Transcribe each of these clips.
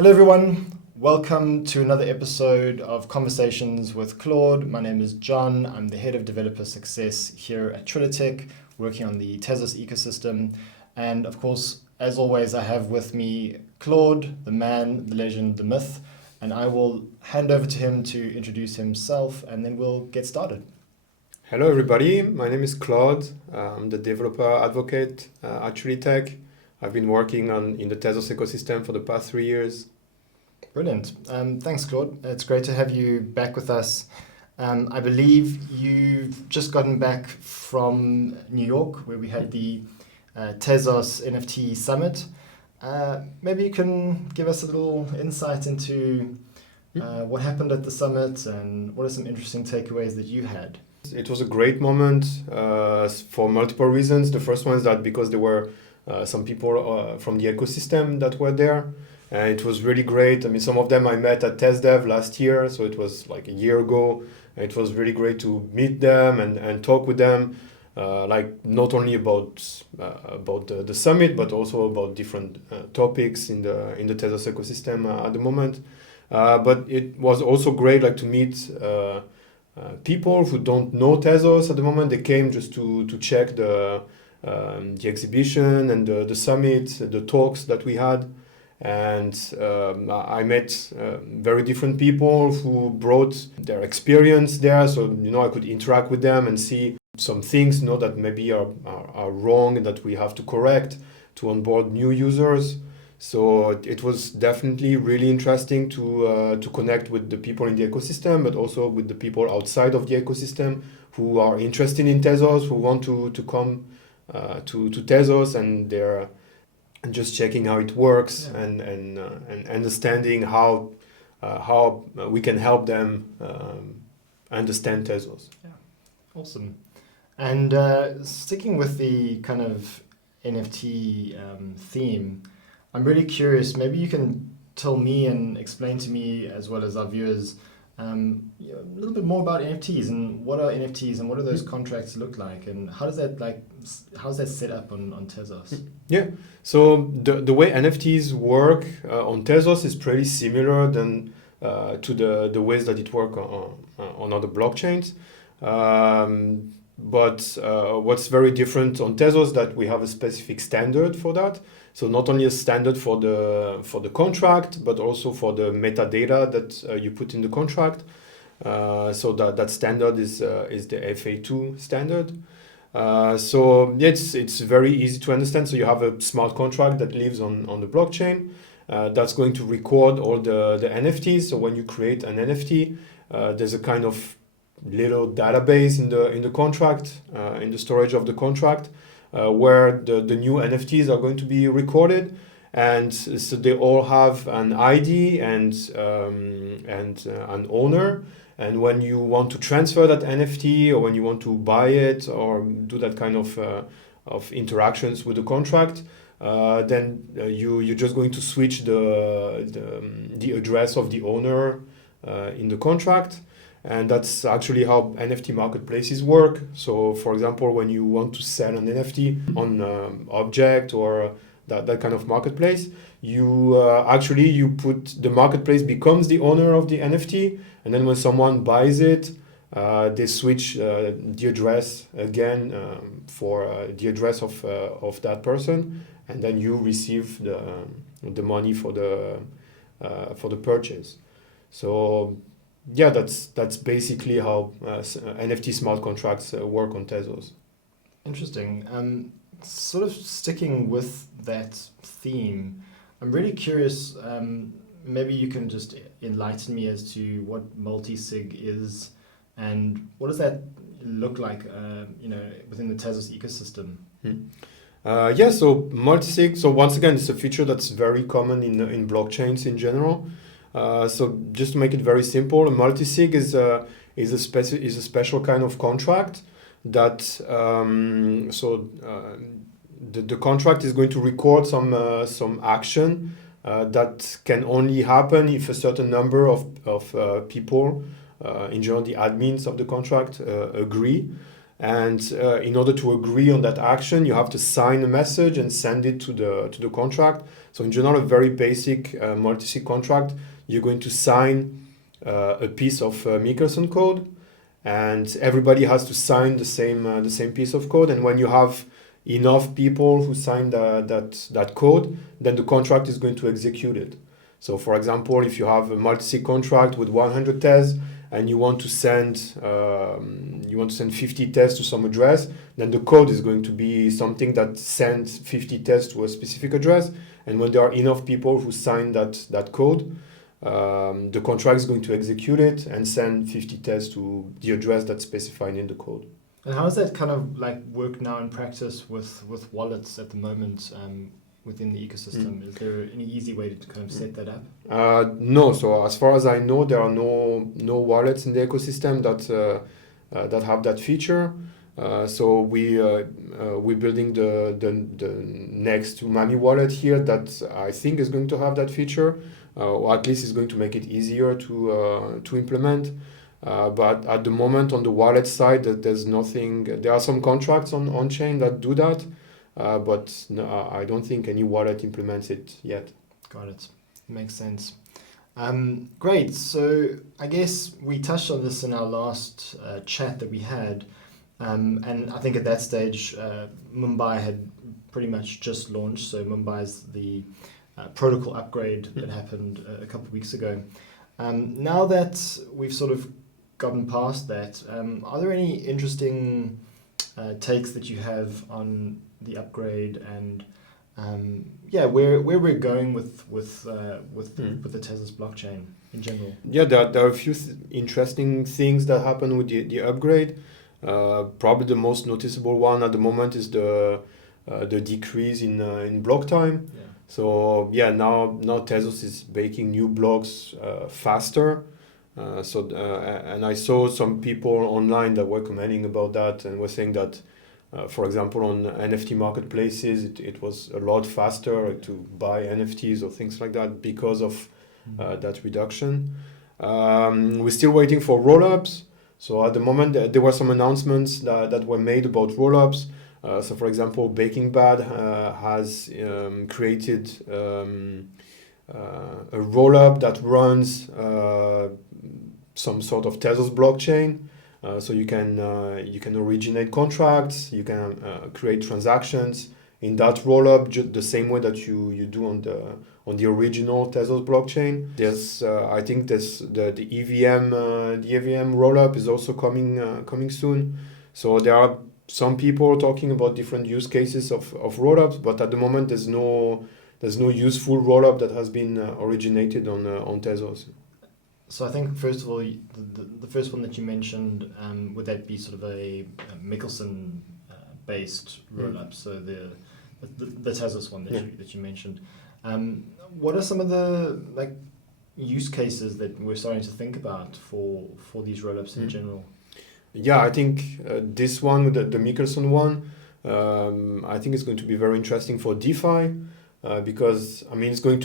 Hello everyone, welcome to another episode of Conversations with Claude. My name is John, I'm the Head of Developer Success here at Trilitech, working on the Tezos ecosystem. And of course, as always, I have with me Claude, the man, the legend, the myth, and I will hand over to him to introduce himself and then we'll get started. Hello everybody, my name is Claude. I'm the developer advocate at Trilitech. I've been working in the Tezos ecosystem for the past 3 years. Brilliant. Thanks, Claude. It's great to have you back with us. I believe you've just gotten back from New York, where we had the Tezos NFT Summit. Maybe you can give us a little insight into what happened at the summit and what are some interesting takeaways that you had. It was a great moment for multiple reasons. The first one is that because there were some people from the ecosystem that were there. And it was really great. I mean, some of them I met at TestDev last year, so it was like a year ago. And it was really great to meet them and talk with them, like not only about the summit, but also about different topics in the Tezos ecosystem at the moment. But it was also great, like to meet people who don't know Tezos at the moment. They came just to check the exhibition and the summit, the talks that we had. And I met very different people who brought their experience there. So, I could interact with them and see some things, that maybe are wrong, that we have to correct to onboard new users. So it was definitely really interesting to connect with the people in the ecosystem, but also with the people outside of the ecosystem who are interested in Tezos, who want to come to Tezos, and they're just checking how it works and understanding how we can help them understand Tezos. Yeah, awesome. And sticking with the kind of NFT theme, I'm really curious. Maybe you can tell me and explain to me, as well as our viewers, a little bit more about NFTs and what are NFTs and what do those contracts look like and how's that set up on Tezos? Yeah, so the way NFTs work on Tezos is pretty similar to the ways that it works on other blockchains. But what's very different on Tezos that we have a specific standard for that. So not only a standard for the contract, but also for the metadata that you put in the contract. So that standard is the FA2 standard. So it's very easy to understand. So you have a smart contract that lives on the blockchain that's going to record all the NFTs. So when you create an NFT, there's a kind of little database in the contract, in the storage of the contract, where the new NFTs are going to be recorded, and so they all have an ID and an owner. And when you want to transfer that NFT, or when you want to buy it, or do that kind of interactions with the contract, then you're just going to switch the address of the owner in the contract. And that's actually how NFT marketplaces work. So, for example, when you want to sell an NFT on Object or that kind of marketplace, you put the marketplace becomes the owner of the NFT, and then when someone buys it, they switch the address again for the address of that person, and then you receive the money for the purchase. So. Yeah, that's basically how NFT smart contracts work on Tezos. Interesting. Sort of sticking with that theme, I'm really curious. Maybe you can just enlighten me as to what Multisig is and what does that look like, within the Tezos ecosystem. So Multisig. So once again, it's a feature that's very common in blockchains in general. So just to make it very simple, a multisig is a special kind of contract that the contract is going to record some action that can only happen if a certain number of people, in general the admins of the contract, agree. And in order to agree on that action, you have to sign a message and send it to the contract. So in general, a very basic multisig contract, you're going to sign a piece of Michelson code, and everybody has to sign the same piece of code. And when you have enough people who sign that code, then the contract is going to execute it. So for example, if you have a multisig contract with 100 Tez, and you want to send 50 Tez to some address, then the code is going to be something that sends 50 Tez to a specific address. And when there are enough people who sign that code, the contract is going to execute it and send 50 Tez to the address that's specified in the code. And how does that kind of like work now in practice with wallets at the moment within the ecosystem? Is there any easy way to kind of set that up? No. So as far as I know, there are no wallets in the ecosystem that have that feature. So we're building the next Umami wallet here that I think is going to have that feature, or at least is going to make it easier to implement. But at the moment on the wallet side, there's nothing. There are some contracts on chain that do that, but no, I don't think any wallet implements it yet. Got it. Makes sense. Great. So I guess we touched on this in our last chat that we had. And I think at that stage, Mumbai had pretty much just launched. So Mumbai is the protocol upgrade that happened a couple of weeks ago. Now that we've sort of gotten past that, are there any interesting takes that you have on the upgrade and where we're going with the Tezos blockchain in general? Yeah, there are a few interesting things that happen with the upgrade. Probably the most noticeable one at the moment is the decrease in block time. Yeah. So now Tezos is baking new blocks faster. And I saw some people online that were commenting about that and were saying that, for example, on NFT marketplaces, it was a lot faster to buy NFTs or things like that because of that reduction. We're still waiting for rollups. So at the moment, there were some announcements that were made about rollups. So for example, Baking Bad has created a rollup that runs some sort of Tezos blockchain. So you can originate contracts, you can create transactions in that rollup the same way that you do on the original Tezos blockchain. There's I think there's the EVM Rollup is also coming soon. So there are some people talking about different use cases of rollups, but at the moment there's no useful rollup that has been originated on Tezos. So I think first of all, the first one that you mentioned, would that be sort of a Michelson based rollup? So the Tezos one that you mentioned. What are some of the use cases that we're starting to think about for these rollups in general? Yeah, I think this one, the Michelson one, I think it's going to be very interesting for DeFi because it's going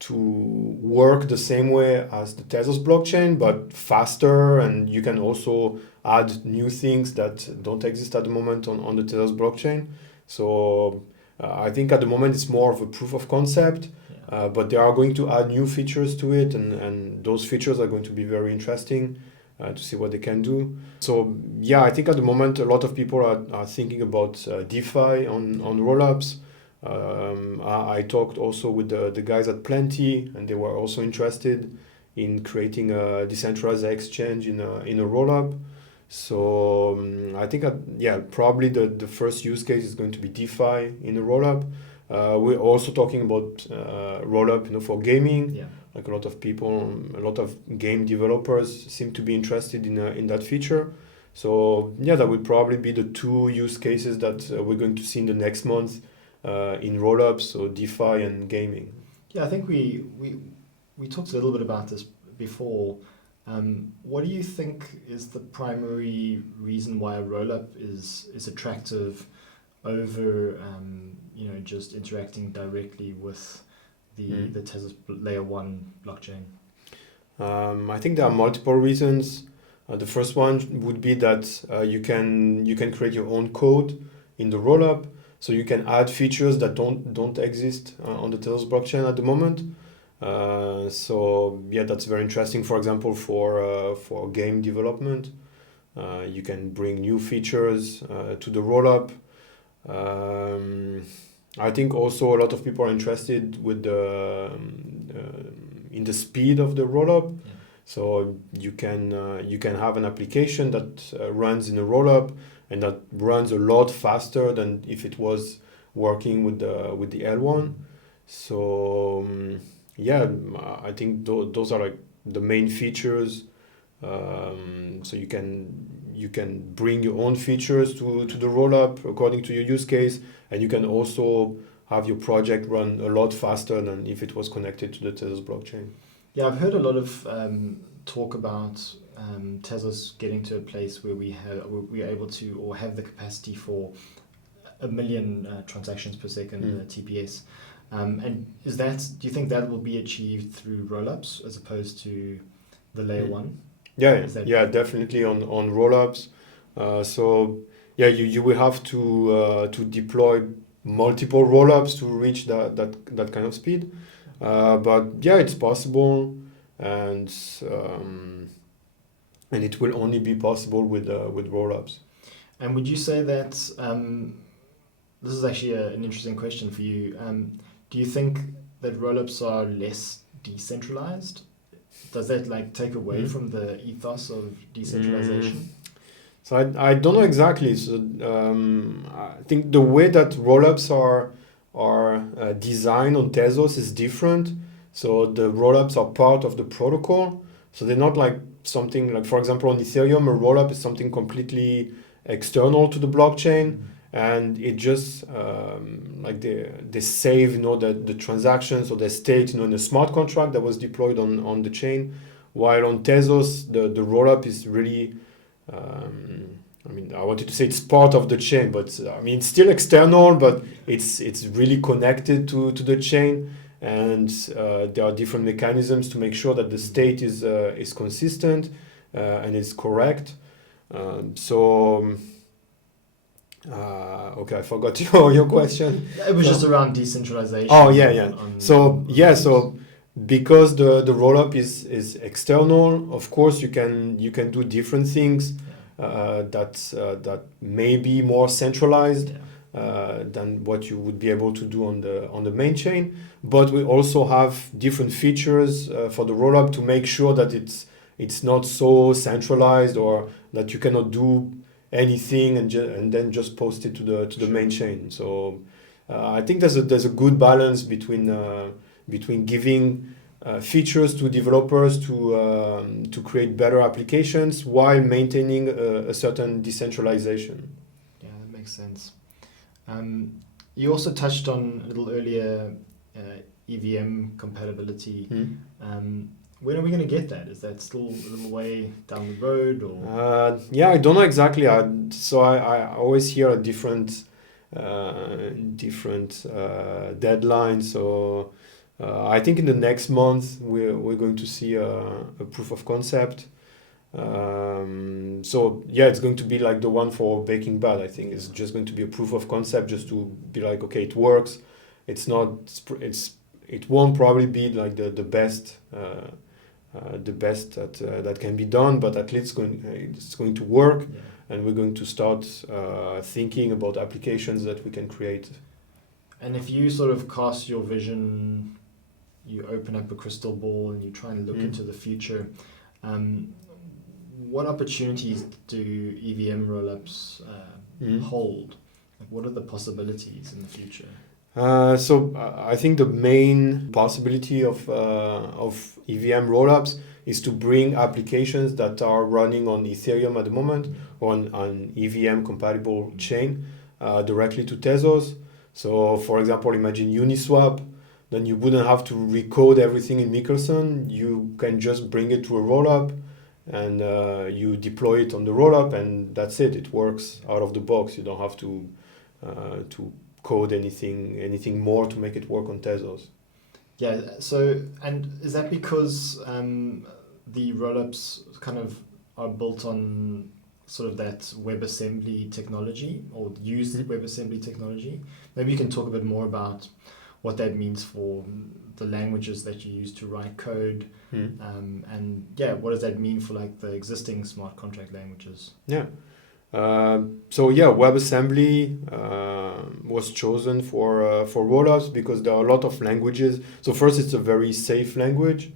to work the same way as the Tezos blockchain, but faster, and you can also add new things that don't exist at the moment on the Tezos blockchain. So I think at the moment it's more of a proof of concept, but they are going to add new features to it, and those features are going to be very interesting to see what they can do. So I think at the moment a lot of people are thinking about DeFi on rollups. I talked also with the guys at Plenty, and they were also interested in creating a decentralized exchange in a rollup. So I think probably the first use case is going to be DeFi in a rollup. We're also talking about rollup, for gaming. Yeah. Like a lot of people, a lot of game developers seem to be interested in that feature. So that would probably be the two use cases that we're going to see in the next month in rollups, so DeFi and gaming. Yeah, I think we talked a little bit about this before. What do you think is the primary reason why a rollup is attractive over just interacting directly with the Tezos layer 1 blockchain? I think there are multiple reasons. The first one would be that you can create your own code in the rollup, so you can add features that don't exist on the Tezos blockchain at the moment. So yeah, that's very interesting. For example, for game development, you can bring new features to the rollup. I think also a lot of people are interested with the in the speed of the rollup. Yeah. So you can have an application that runs in a rollup and that runs a lot faster than if it was working with the L1. So yeah, I think those are like the main features. So you can bring your own features to the rollup according to your use case, and you can also have your project run a lot faster than if it was connected to the Tezos blockchain. Yeah, I've heard a lot of talk about Tezos getting to a place where we are able to, or have the capacity for 1 million transactions per second, TPS. And do you think that will be achieved through rollups as opposed to the layer one? Yeah, definitely on rollups. So yeah, you will have to deploy multiple rollups to reach that kind of speed. But yeah, it's possible, and it will only be possible with rollups. And would you say that this is actually an interesting question for you? Do you think that rollups are less decentralized? Does that like take away from the ethos of decentralization? So I don't know exactly. So I think the way that rollups are designed on Tezos is different. So the rollups are part of the protocol. So they're not like something like, for example, on Ethereum, a rollup is something completely external to the blockchain, and it just like they save the transactions or the state in a smart contract that was deployed on the chain. While on Tezos, the rollup is really I mean, I wanted to say it's part of the chain, but I mean, it's still external, but it's really connected to the chain, and there are different mechanisms to make sure that the state is consistent and is correct. Okay, I forgot your question. It was just around decentralization. Oh yeah. So because the rollup is external, of course you can do different things that may be more centralized than what you would be able to do on the main chain. But we also have different features for the rollup to make sure that it's not so centralized, or that you cannot do anything and then just post it to the main chain. So I think there's a good balance between giving features to developers to create better applications while maintaining a certain decentralization. Yeah, that makes sense. You also touched on a little earlier EVM compatibility. When are we going to get that? Is that still a little way down the road, or? Yeah, I don't know exactly. So I always hear a different deadline. So I think in the next month we're going to see a proof of concept. So yeah, it's going to be like the one for Baking Bad. I think it's just going to be a proof of concept, just to be like, okay, it works. It won't probably be like the best that can be done, but at least it's going to work, and we're going to start thinking about applications that we can create. And if you sort of cast your vision, you open up a crystal ball and you try and look into the future, what opportunities do EVM rollups hold? Like, what are the possibilities in the future? So I think the main possibility of EVM rollups is to bring applications that are running on Ethereum at the moment, or on EVM compatible chain, directly to Tezos. So for example, imagine Uniswap, then you wouldn't have to recode everything in Michelson. You can just bring it to a rollup, and you deploy it on the rollup, and that's it. It works out of the box. You don't have to code anything more to make it work on Tezos. Yeah, so, and is that because the rollups kind of are built on sort of that WebAssembly technology or use WebAssembly technology. Maybe you can talk a bit more about what that means for the languages that you use to write code, and what does that mean for like the existing smart contract languages? Yeah. WebAssembly was chosen for rollups because there are a lot of languages. So first, it's a very safe language,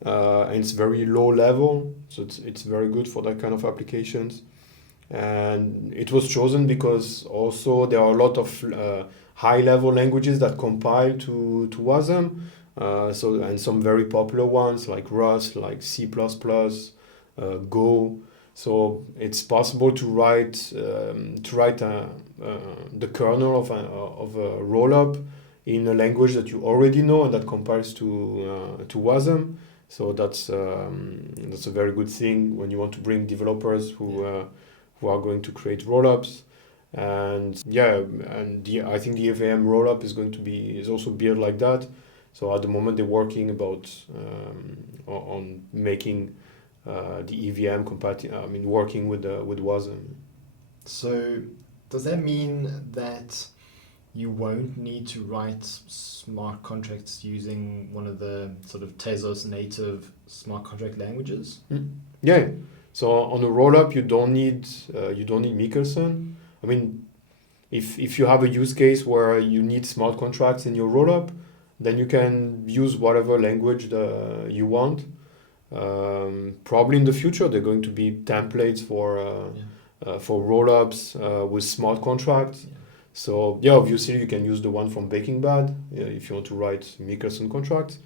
and it's very low level, so it's very good for that kind of applications. And it was chosen because also there are a lot of high level languages that compile to WASM. And some very popular ones like Rust, like C++, Go. So it's possible to write the kernel of a rollup in a language that you already know and that compiles to WASM. So that's a very good thing when you want to bring developers who are going to create rollups. And I think the EVM rollup is also built like that. So at the moment they're working on making the EVM compatible. Working with WASM. So does that mean that you won't need to write smart contracts using one of the sort of Tezos native smart contract languages? Yeah. So on a rollup, you don't need Michelson. If you have a use case where you need smart contracts in your rollup, then you can use whatever language you want. Probably in the future, there are going to be templates for rollups with smart contracts. Yeah. So obviously you can use the one from Baking Bad if you want to write Michelson contracts.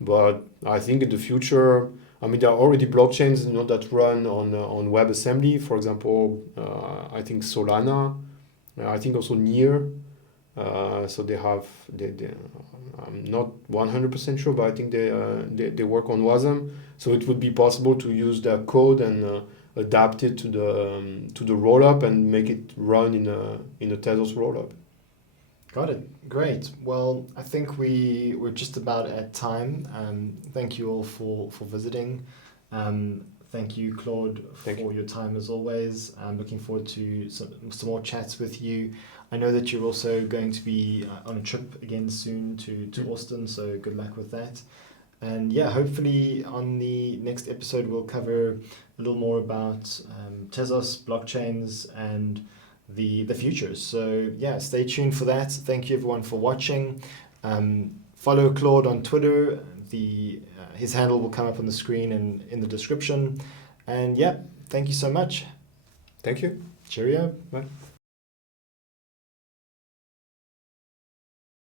But I think in the future, there are already blockchains that run on WebAssembly. For example, I think Solana. I think also Near. So I'm not 100% sure, but I think they work on WASM. So it would be possible to use their code and adapt it to the rollup and make it run in a Tezos rollup. Got it. Great. Well, I think we're just about at time. Thank you all for visiting. Thank you, Claude, for your time as always. I'm looking forward to some more chats with you. I know that you're also going to be on a trip again soon to Austin, so good luck with that. And hopefully on the next episode we'll cover a little more about Tezos, blockchains, and the futures. So stay tuned for that. Thank you everyone for watching. Follow Claude on Twitter. His handle will come up on the screen and in the description. And thank you so much. Thank you. Cheerio. Bye.